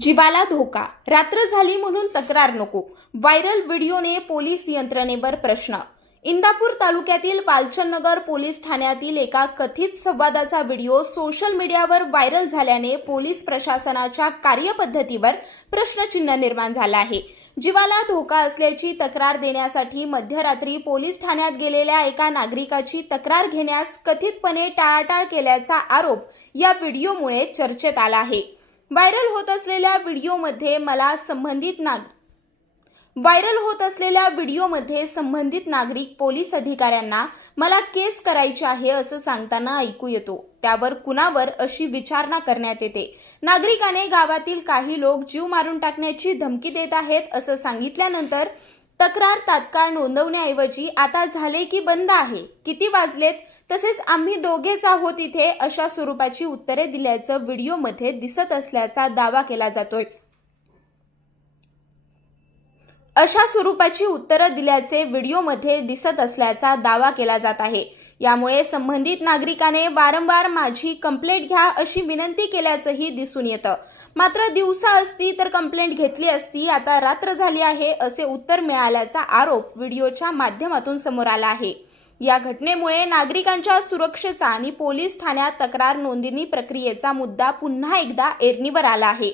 जीवाला धोका, रात्र झाली म्हणून तक्रार नको. व्हायरल व्हिडिओने पोलीस यंत्रणेवर प्रश्न. इंदापूर तालुक्यातील वालचंदनगर पोलीस ठाण्यातील एका कथित संवादाचा व्हिडिओ सोशल मीडियावर व्हायरल झाल्याने पोलीस प्रशासनाच्या कार्यपद्धतीवर प्रश्नचिन्ह निर्माण झालं आहे. जीवाला धोका असल्याची तक्रार देण्यासाठी मध्यरात्री पोलीस ठाण्यात गेलेल्या एका नागरिकाची तक्रार घेण्यास कथितपणे टाळाटाळ केल्याचा आरोप या व्हिडिओमुळे चर्चेत आला आहे. व्हायरल होत असलेल्या व्हिडिओमध्ये संबंधित नागरिक पोलीस अधिकाऱ्यांना मला केस करायची आहे असं सांगताना ऐकू येतो. त्यावर कुणावर अशी विचारणा करण्यात येते. नागरिकाने गावातील काही लोक जीव मारून टाकण्याची धमकी देत आहेत असं सांगितल्यानंतर तक्रार तात्काळ नोंदवण्याऐवजी आता झाले की बंद आहे, किती वाजलेत, तसेच आम्ही दोघेच आहोत इथे अशा स्वरूपाची उत्तरे दिल्याचं व्हिडिओमध्ये दिसत असल्याचा दावा केला जातोय. जात आहे. यामुळे संबंधित नागरिकाने वारंवार माझी कंप्लेंट घ्या अशी विनंती केल्याचंही दिसून येतं. मात्र दिवसा असती तर कंप्लेंट घेतली असती, आता रात्र झाली आहे असे उत्तर मिळाल्याचा आरोप व्हिडिओच्या माध्यमातून समोर आला आहे. या घटनेमुळे नागरिकांच्या सुरक्षेचा आणि पोलीस ठाण्यात तक्रार नोंदणी प्रक्रियेचा मुद्दा पुन्हा एकदा ऐरणीवर आला आहे.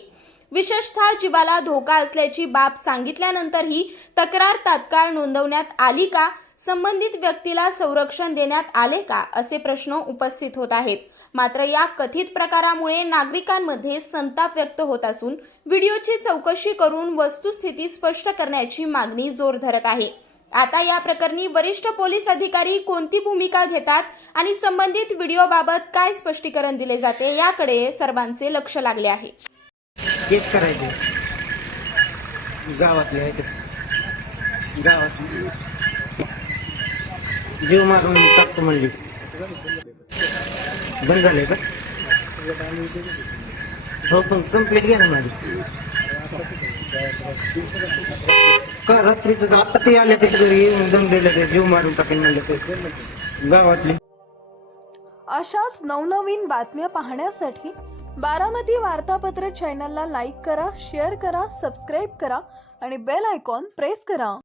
विशेषतः जीवाला धोका असल्याची बाब सांगितल्यानंतरही तक्रार तात्काळ नोंदवण्यात आली का, संबंधित व्यक्तीला संरक्षण देण्यात आले का असे प्रश्न उपस्थित होत आहेत. मात्र या कथित प्रकारामुळे नागरिकांमध्ये संताप व्यक्त होत असून व्हिडिओची चौकशी करून वस्तुस्थिती स्पष्ट करण्याची मागणी जोर धरत आहे. आता या प्रकरणी वरिष्ठ पोलीस अधिकारी कोणती भूमिका घेतात आणि संबंधित व्हिडिओबाबत काय स्पष्टीकरण दिले जाते याकडे सर्वांचे लक्ष लागले आहे. केस करायचे गावातले जीव मारून टाकतो म्हणजे बंद झाले का? हो, पण कंप्लीट घ्या ना माझी का रात्रीचं आता ते आले ते घरी येऊन दम दिले ते जीव मारून टाकेन म्हणले ते गावातले. अशाच नवनवीन बातम्या पाहण्यासाठी बारामती वार्तापत्र चॅनलला लाईक करा, शेअर करा, सबस्क्राईब करा आणि बेल आयकॉन प्रेस करा.